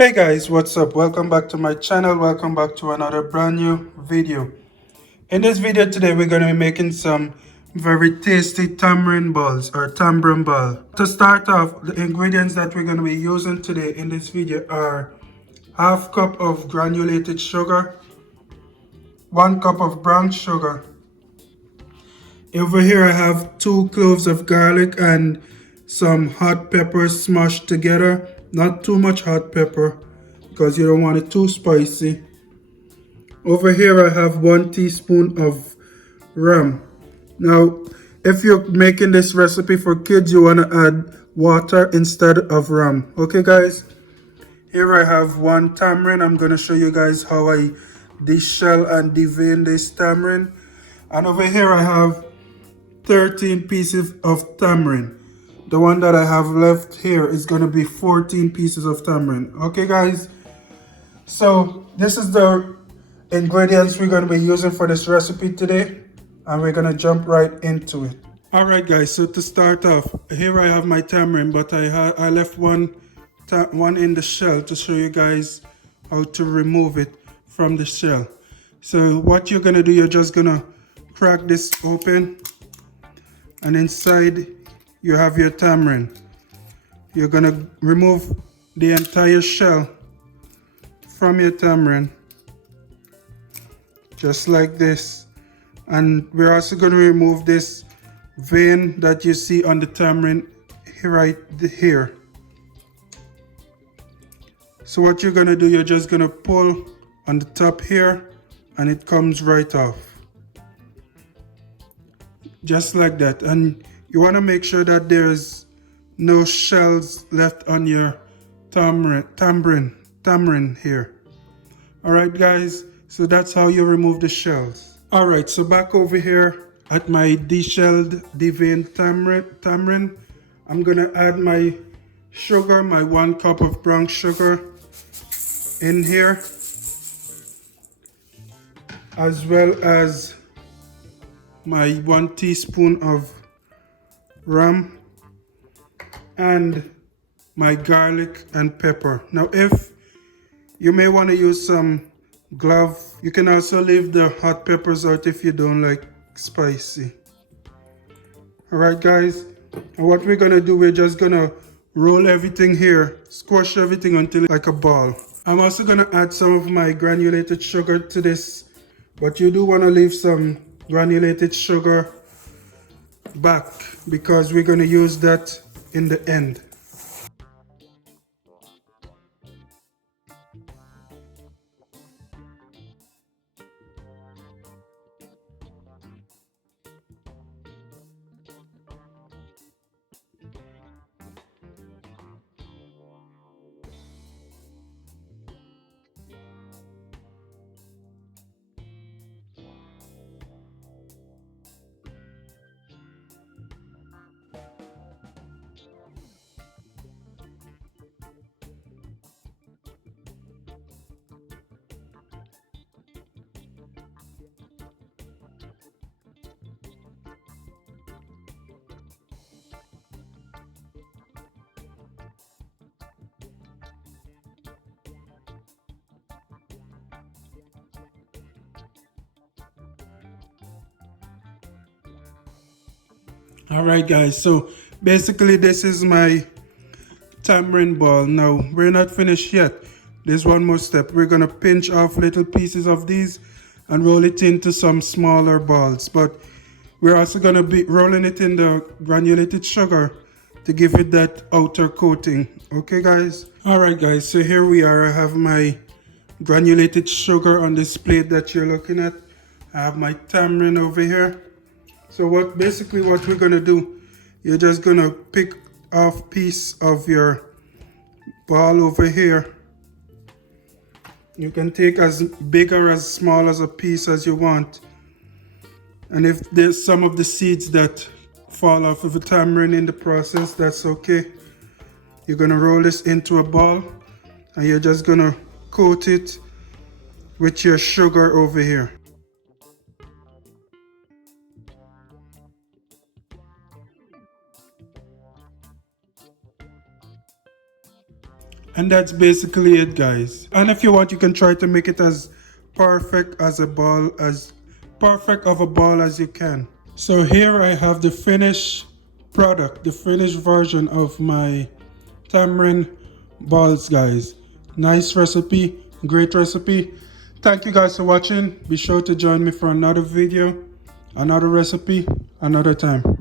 Hey guys, what's up? Welcome back to my channel. Welcome back to another brand new video. In this video today, we're going to be making some very tasty tamarind balls or tamarind ball. To start off, the ingredients that we're going to be using today in this video are half cup of granulated sugar, 1 cup of brown sugar. Over here I have 2 cloves of garlic and some hot peppers smashed together. Not too much hot pepper because you don't want it too spicy. Over here I have 1 teaspoon of rum. Now, if you're making this recipe for kids, you want to add water instead of rum. Okay guys, here I have 1 tamarind. I'm going to show you guys how I deshell and devein this tamarind. And over here I have 13 pieces of tamarind. The one that I have left here is going to be 14 pieces of tamarind. Okay guys, so this is the ingredients we're going to be using for this recipe today, and we're going to jump right into it. All right guys, so to start off, here I have my tamarind, but I left one in the shell to show you guys how to remove it from the shell. So what you're going to do, you're just going to crack this open, and inside you have your tamarind. You're going to remove the entire shell from your tamarind, just like this. And we're also going to remove this vein that you see on the tamarind right here. So what you're going to do, you're just going to pull on the top here, and it comes right off, just like that. And you want to make sure that there's no shells left on your tamarind here. All right guys, so that's how you remove the shells. All right, so back over here at my deshelled deveined tamarind, I'm gonna add my sugar, my 1 cup of brown sugar in here, as well as my 1 teaspoon of rum and my garlic and pepper. Now, if you may want to use some clove, you can also leave the hot peppers out if you don't like spicy. All right guys, and what we're gonna do, we're just gonna roll everything here, squash everything until it's like a ball. I'm also gonna add some of my granulated sugar to this, but you do want to leave some granulated sugar back because we're gonna use that in the end. All right guys, so basically this is my tamarind ball. Now we're not finished yet. There's one more step. We're gonna pinch off little pieces of these and roll it into some smaller balls, but we're also gonna be rolling it in the granulated sugar to give it that outer coating. Okay guys, all right guys, so here we are. I have my granulated sugar on this plate that you're looking at. I have my tamarind over here. So what we're gonna do, you're just gonna pick off piece of your ball over here. You can take as big or as small as a piece as you want. And if there's some of the seeds that fall off of the tamarind in the process, that's okay. You're gonna roll this into a ball, and you're just gonna coat it with your sugar over here. And that's basically it, guys. And if you want, you can try to make it as perfect as a ball, as perfect of a ball as you can. So here I have the finished product, the finished version of my tamarind balls, guys. Nice recipe, great recipe. Thank you guys for watching. Be sure to join me for another video, another recipe, another time.